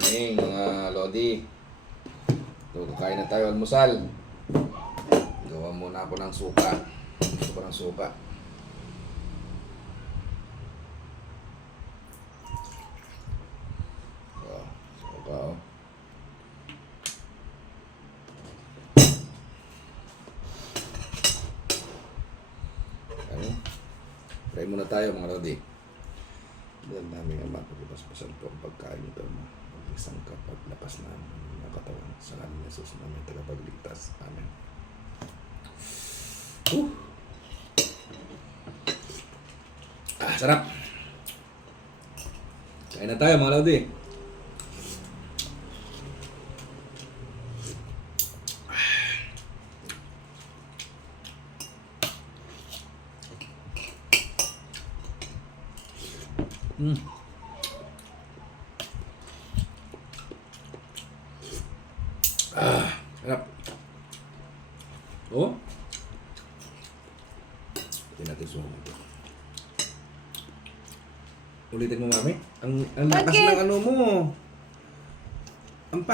Morning mga Lodi. So, kakain na tayo almusal. Gawa muna ako ng suka. Gusto ko ng suka. So, suka oh. Ano? Try muna tayo mga Lodi. Dahil namin ang mapagpaspasan po ang pagkain ito na mag-isang kapag lapas na ang katawan sa amin na Jesus na may tagapagligtas. Amen. Sarap! Kain na tayo mga Lodi. Sarap. Oh. Hindi natin sumunod ito. Ulitin mo, mami. Ang lakas ng ano mo.